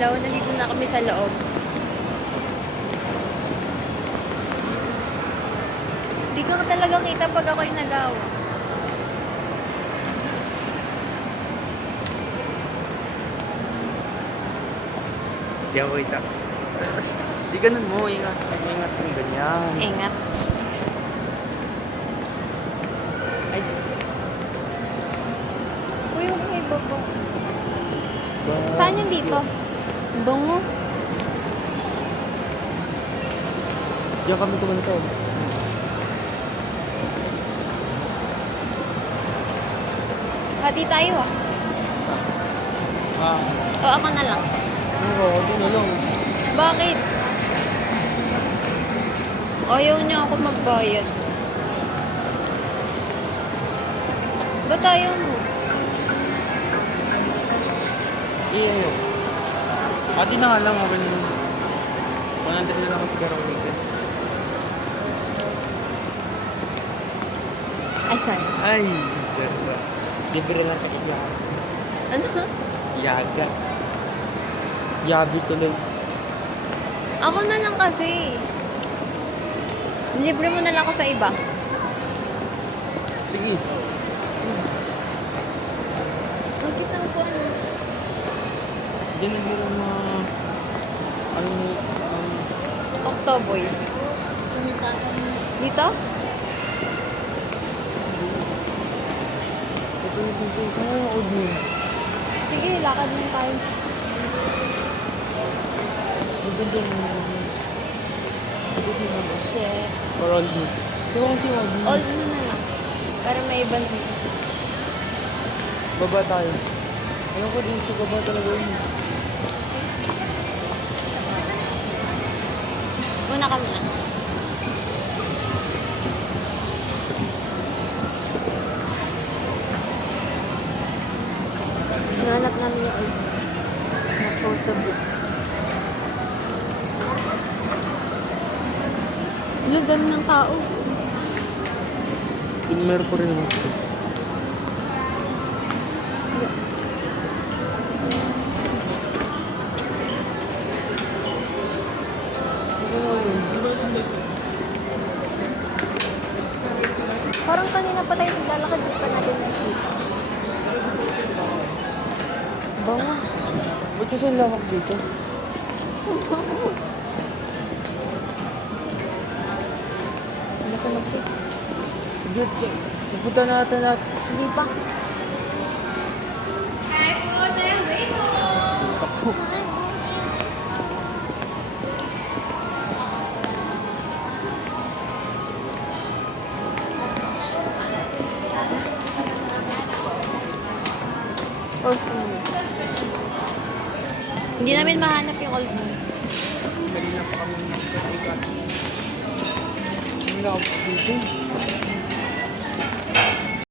hello. Nandito na kami sa loob. Hindi ko talaga kita pag ako'y nagawa. Hindi ako kita. Di ganun mo, ingat. Ingat kung ganyan. Ingat. Ay, Uy, huwag may babo. ba? Saan yung dito? Bango. Diyan kami kumanto. Hati tayo ah. O ako na lang. Oo, hindi na lang. Bakit? Ayaw niya ako magbayad. Ba't ayaw mo? Iyo. Ati na nga lang, okay na yun. 100 na lang ako sa pera ko weekend. Ay, sorry. Ay, sarap. Libre lang tayo yaga. Ano? Yaga. Yabi tuloy. Ako na lang kasi. Libre mo na lang ako sa iba. Sige. Bakit na po ano? Diyan ang meron mga... Ano mo... Octoboy. Dito? Ito yung simple. Saan mo yung old mo? Sige, lakad lang tayo. Maganda mo. Ito yung mga... Shit. Or old mo. Ito kasi yung old mo. Old mo na lang. Para may ibang dito. Baba tayo. Ayoko dito. Baba talaga yun. Una kami lang. Nahanap namin yung old na photo book. Ilang dami ng tao. Meron ko rin naman ito. Parang kanina pa tayo naglalakad, di pa natin nakita. Bango. Ba't kasi ang lawak dito? Hindi ka mag-tip. Dito. Pupunta natin at... Hindi pa. Ako. Pause ko muna. Hindi namin mahanap yung old mo. Kanina pa kami magkakaiba. Ang lawak dito.